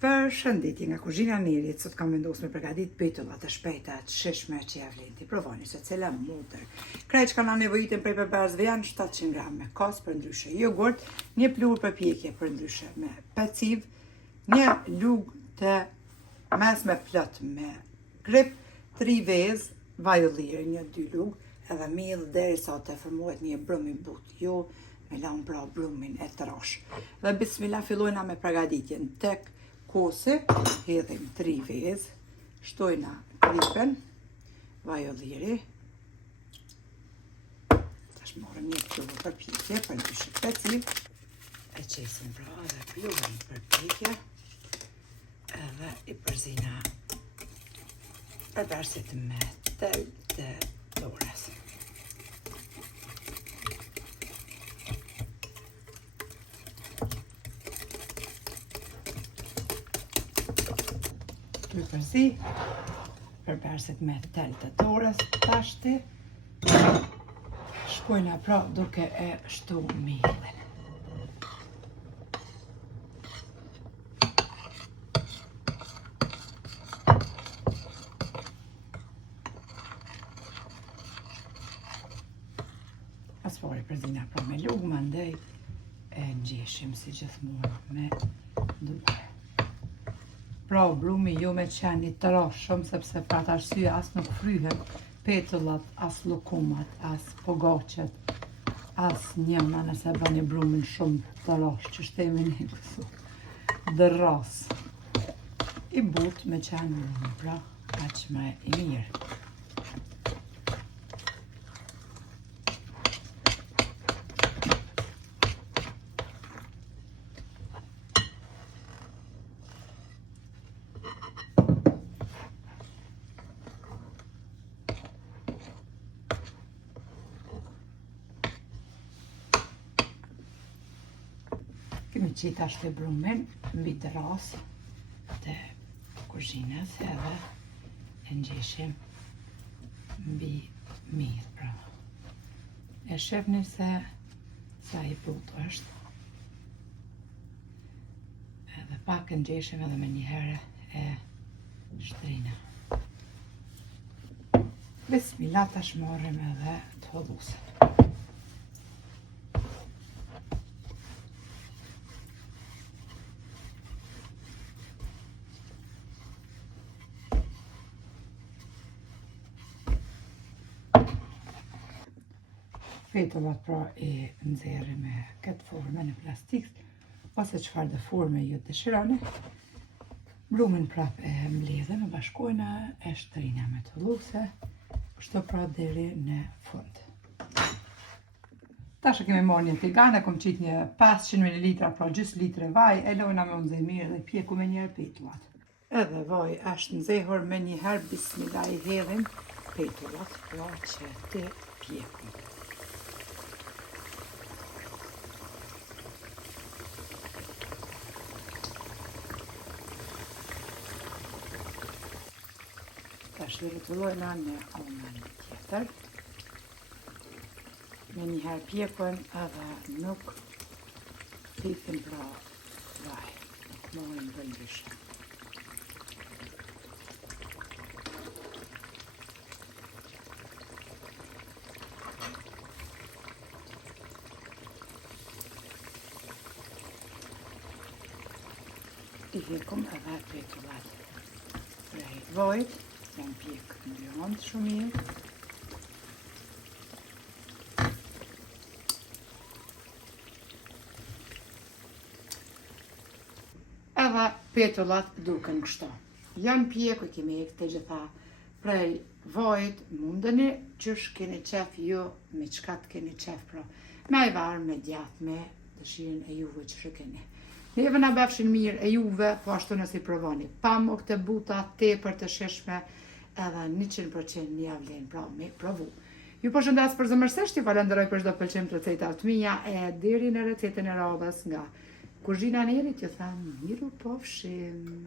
Përshëndetje nga kuzhina e Nerit, sot kam vendosur me përgatit pytulla të shpejta të shishme që ja vlen t'i provoni se cila mundër. Krejt që kanë nevojitën prej përberzve janë 700 gram me kos për ndryshe jogurt, një plur përpjekje për ndryshe me peciv, një lugë të mesme plot me grip, 3 vezë vaj ulliri, një 2 lugë, edhe miell derisa të formohet një brum i butë, jo me lanë pra brumin e trosh. Dhe bismillah fillojna me përgatitjen tek kose, hedhim 3 vezë, shtojna kripen, vaj ulliri, tash morëm një plur përpjekje për ndryshe peciv, e qesim pra edhe plurën përpjekje, edhe i përzina përbersit me tel të dorës. Të përzi, përbersit me tel të dorës, tashti, shkojna pra duke e shtu mielin. Asfari përzina pra me lugë, mandej e ngjeshim si gjithmonë me duar. Pra brumi jo me qeni të roshëm, sepse për atë arsye as nuk fryhen petullat, as lukumat, as pogaçet, as njëna nëse bëni brumin shumë të rosh, që shtemi një kësu dërras. I but me qenë brumi, pra aq më i mirë. Kemi qita shte brumin mbi dras të kuzhinës edhe e ngjeshim mbi miell pra. E shefni se sa i but është. Edhe pak e ngjeshim edhe me një herë e shtrina. Bismillah, tash marrim edhe të hodhuset. Petullat pra i nxerri me këtë formën e plastik, ose çfarë dhe forme ju dëshironi. Brumin prap e mbledhëm, e bashkojna, e shtrina me të hodhuse, kështu pra deri në fund. Tash kemi marrë një tigan, e kom qit një 500 ml, pra gjys litre vaj, e lojna me nxeh mirë dhe pjeku me njëherë petullat. Edhe vaj është nxehur me njëherë, bismillah i hedhim petullat, pra që të pjeku. Tash rrotullojna në anën tjetër. Me njëherë pjekun edhe nuk thithim pra vaj, nuk marrim ndryshe. I hekum edhe petullat prej vajt. Janë pjekë në bjond shumë mirë. Edhe petullat duken kështu. Janë pjekë, kemi e këtë gjitha prej vajt, mundeni qysh keni qef ju, me qka të keni qef pra. Me i varë, me djath, me dëshirën e juve që shkeni. Neve na befshin mirë e juve, po ashtu nësi provoni. Pamuk të buta, tepër të shishme, edhe 100% një vlen pra me provu. Ju përshëndes përzemërsisht, ju falenderoj për çdo pëlqim të recetat mia e deri në recetën e radhës nga kuzhina e Nerit, ju them miru pofshim.